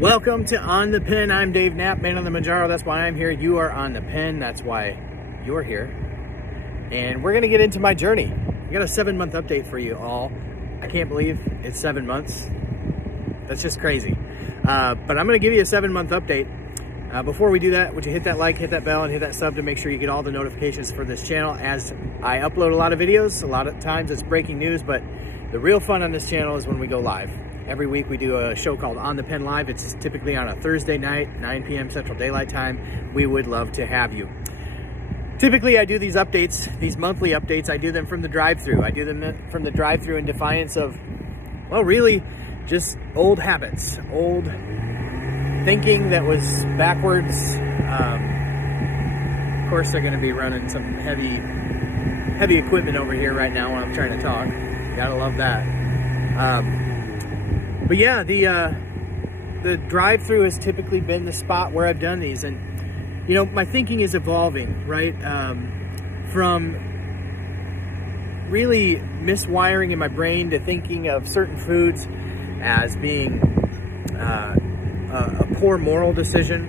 Welcome to On the Pin. I'm Dave Knapp, man on the Mounjaro. That's why I'm here. You are on the pin. That's why you're here. And we're going to get into my journey. I got a 7-month update for you all. I can't believe it's 7 months. That's just crazy. But I'm going to give you a 7-month update. Before we do that, would you hit that like, hit that bell, and hit that sub to make sure you get all the notifications for this channel as I upload a lot of videos. A lot of times it's breaking news, but the real fun on this channel is when we go live. Every week we do a show called On the Pin Live. It's typically on a Thursday night, 9 p.m. Central Daylight Time. We would love to have you. Typically I do these updates, these monthly updates, I do them from the drive-thru. I do them from the drive-thru in defiance of, well, really just old habits, old thinking that was backwards. Of course they're gonna be running some heavy equipment over here right now when I'm trying to talk. Gotta love that. But yeah, the drive-thru has typically been the spot where I've done these, and you know, my thinking is evolving, right? From really miswiring in my brain to thinking of certain foods as being a poor moral decision.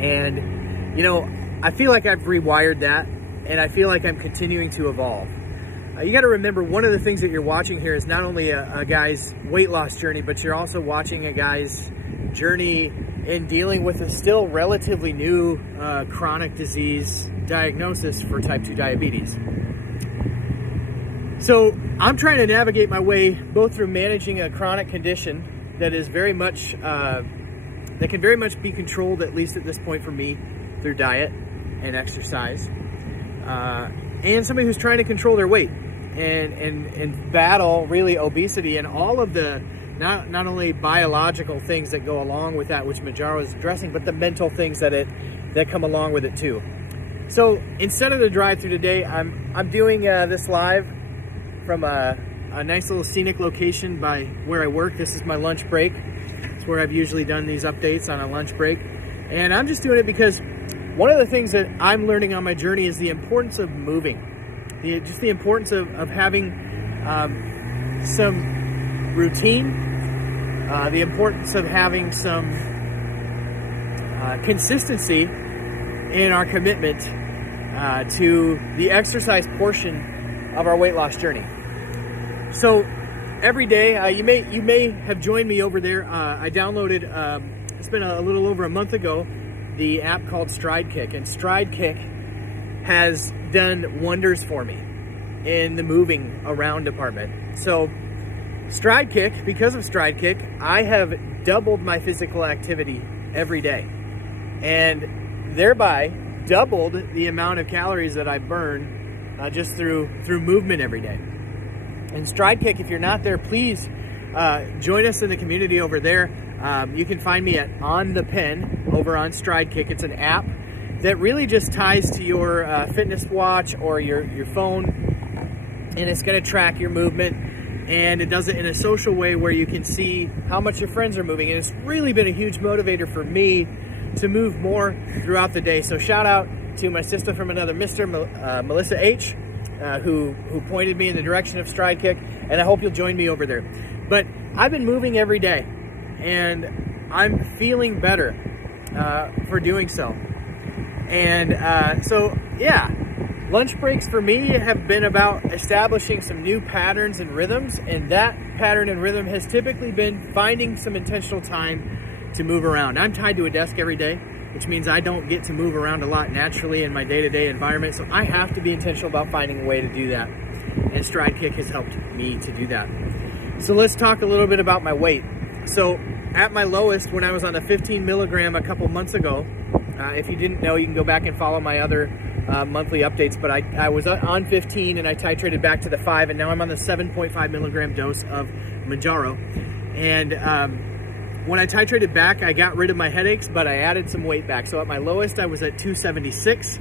And you know, I feel like I've rewired that, and I feel like I'm continuing to evolve. You got to remember, one of the things that you're watching here is not only a guy's weight loss journey, but you're also watching a guy's journey in dealing with a still relatively new chronic disease diagnosis for type 2 diabetes. So I'm trying to navigate my way both through managing a chronic condition that is very much, that can very much be controlled, at least at this point for me, through diet and exercise, and somebody who's trying to control their weight and battle really obesity and all of the not only biological things that go along with that, which Mounjaro is addressing, but the mental things that come along with it too. So instead of the drive-thru today, I'm doing this live from a nice little scenic location by where I work. This is my lunch break. It's where I've usually done these updates, on a lunch break, and I'm just doing it because one of the things that I'm learning on my journey is the importance of moving. Just the importance of having some routine, the importance of having some consistency in our commitment to the exercise portion of our weight loss journey. So every day, you may have joined me over there. I downloaded, it's been a little over a month ago, the app called StrideKick, and StrideKick has done wonders for me in the moving around department. So StrideKick, because of StrideKick, I have doubled my physical activity every day, and thereby doubled the amount of calories that I burn just through movement every day. And StrideKick, if you're not there, please join us in the community over there. You can find me at On the Pin over on StrideKick. It's an app that really just ties to your fitness watch or your phone, and it's going to track your movement, and it does it in a social way where you can see how much your friends are moving, and it's really been a huge motivator for me to move more throughout the day. So shout out to my sister from another mister, Melissa H., who pointed me in the direction of StrideKick, and I hope you'll join me over there. But I've been moving every day, and I'm feeling better for doing so. And so, yeah, lunch breaks for me have been about establishing some new patterns and rhythms, and that pattern and rhythm has typically been finding some intentional time to move around. I'm tied to a desk every day, which means I don't get to move around a lot naturally in my day-to-day environment, so I have to be intentional about finding a way to do that, and StrideKick has helped me to do that. So let's talk a little bit about my weight. So at my lowest, when I was on the 15 milligram a couple months ago, if you didn't know, you can go back and follow my other monthly updates, but I was on 15 and I titrated back to the 5, and now I'm on the 7.5 milligram dose of Mounjaro. And when I titrated back, I got rid of my headaches, but I added some weight back. So at my lowest, I was at 276,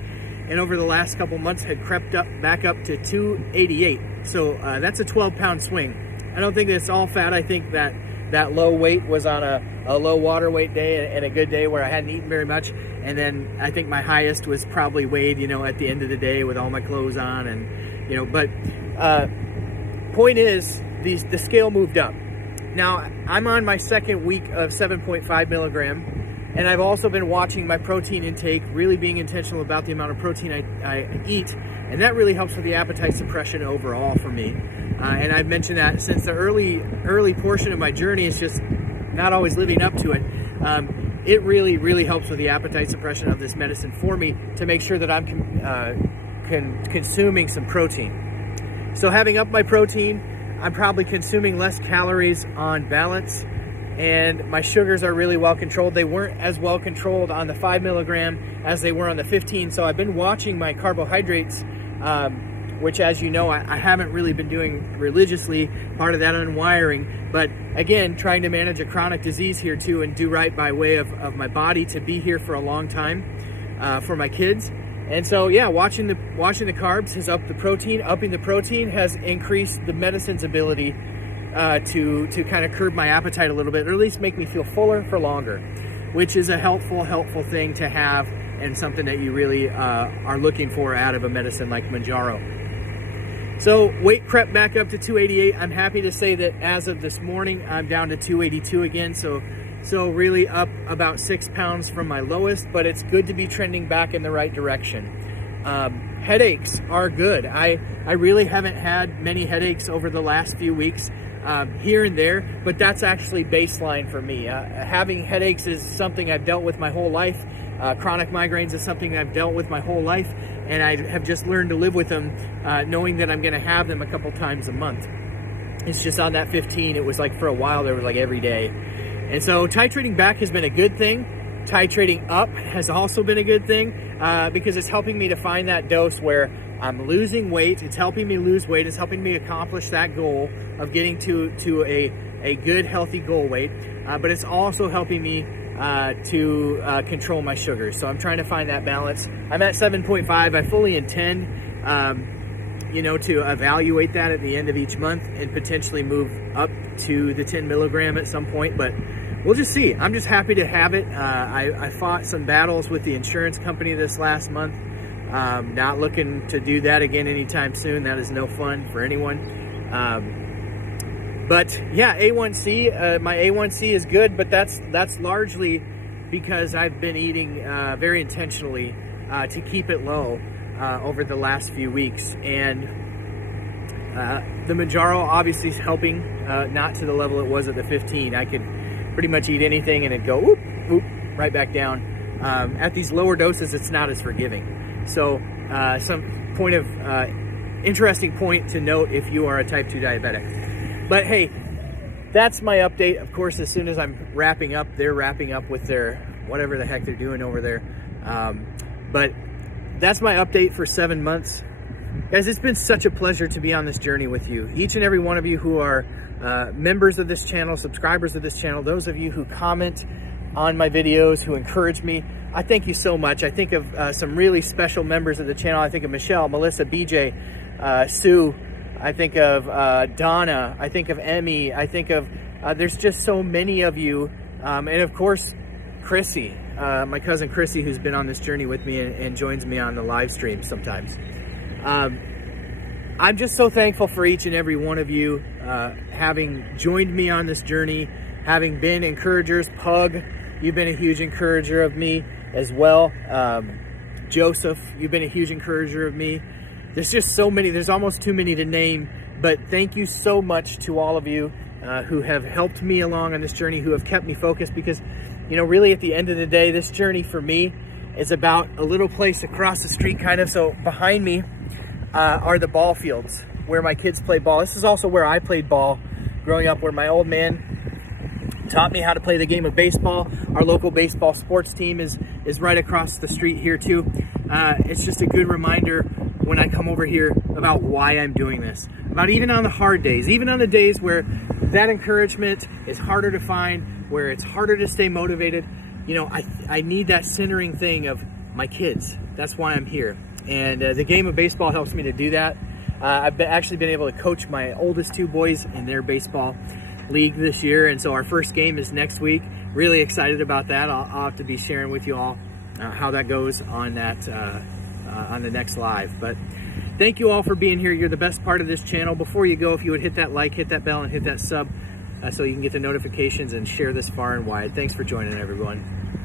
and over the last couple months had crept back up to 288. So that's a 12-pound swing. I don't think it's all fat. I think that low weight was on a low water weight day and a good day where I hadn't eaten very much. And then I think my highest was probably weighed, you know, at the end of the day with all my clothes on, and, you know, but point is, the scale moved up. Now, I'm on my second week of 7.5 milligram. And I've also been watching my protein intake, really being intentional about the amount of protein I eat. And that really helps with the appetite suppression overall for me. And I've mentioned that since the early portion of my journey is just not always living up to it. It really helps with the appetite suppression of this medicine for me to make sure that I'm consuming some protein. So having upped my protein, I'm probably consuming less calories on balance, and my sugars are really well controlled. They weren't as well controlled on the 5 milligram as they were on the 15. So I've been watching my carbohydrates, which, as you know, I haven't really been doing religiously, part of that unwiring. But again, trying to manage a chronic disease here too, and do right by way of my body to be here for a long time for my kids. And so, yeah, watching the carbs has upped the protein. Upping the protein has increased the medicine's ability to kind of curb my appetite a little bit, or at least make me feel fuller for longer, which is a helpful thing to have, and something that you really are looking for out of a medicine like Mounjaro. So weight crept back up to 288. I'm happy to say that as of this morning, I'm down to 282 again. So really up about 6 pounds from my lowest, but it's good to be trending back in the right direction. Headaches are good. I really haven't had many headaches over the last few weeks, here and there, but that's actually baseline for me. Having headaches is something I've dealt with my whole life. Chronic migraines is something I've dealt with my whole life, and I have just learned to live with them, knowing that I'm going to have them a couple times a month. It's just on that 15, it was like for a while there was like every day. And so titrating back has been a good thing. Titrating up has also been a good thing, because it's helping me to find that dose where I'm losing weight. It's helping me lose weight. It's helping me accomplish that goal of getting to a good, healthy goal weight. But it's also helping me to control my sugars. So I'm trying to find that balance. I'm at 7.5. I fully intend, to evaluate that at the end of each month and potentially move up to the 10 milligram at some point, but we'll just see. I'm just happy to have it. I fought some battles with the insurance company this last month. Not looking to do that again anytime soon. That is no fun for anyone. But yeah, A1C, my A1C is good, but that's largely because I've been eating very intentionally to keep it low over the last few weeks. And the Mounjaro obviously is helping, not to the level it was at the 15. I could pretty much eat anything and it'd go whoop, whoop, right back down. At these lower doses, it's not as forgiving. So some point of interesting point to note if you are a type 2 diabetic. But hey, that's my update. Of course, as soon as I'm wrapping up, they're wrapping up with their whatever the heck they're doing over there. But that's my update for 7 months. Guys, it's been such a pleasure to be on this journey with you. Each and every one of you who are members of this channel, subscribers of this channel, those of you who comment on my videos, who encourage me, I thank you so much. I think of some really special members of the channel. I think of Michelle, Melissa, BJ, Sue. I think of Donna. I think of Emmy. I think of, there's just so many of you. And of course, Chrissy, my cousin Chrissy, who's been on this journey with me and joins me on the live stream sometimes. I'm just so thankful for each and every one of you having joined me on this journey, having been encouragers. Pug, you've been a huge encourager of me as well. Joseph, you've been a huge encourager of me. There's just so many, there's almost too many to name, but thank you so much to all of you who have helped me along on this journey, who have kept me focused, because, you know, really at the end of the day, this journey for me is about a little place across the street, kind of. So behind me are the ball fields where my kids play ball. This is also where I played ball growing up, where my old man taught me how to play the game of baseball. Our local baseball sports team is right across the street here too. It's just a good reminder when I come over here about why I'm doing this, about even on the hard days, even on the days where that encouragement is harder to find, where it's harder to stay motivated. You know, I need that centering thing of my kids. That's why I'm here. And the game of baseball helps me to do that. I've actually been able to coach my oldest two boys in their baseball league this year. And so our first game is next week. Really excited about that. I'll have to be sharing with you all how that goes on that on the next live. But thank you all for being here. You're the best part of this channel. Before you go, if you would hit that like, hit that bell, and hit that sub, so you can get the notifications and share this far and wide. Thanks for joining, everyone.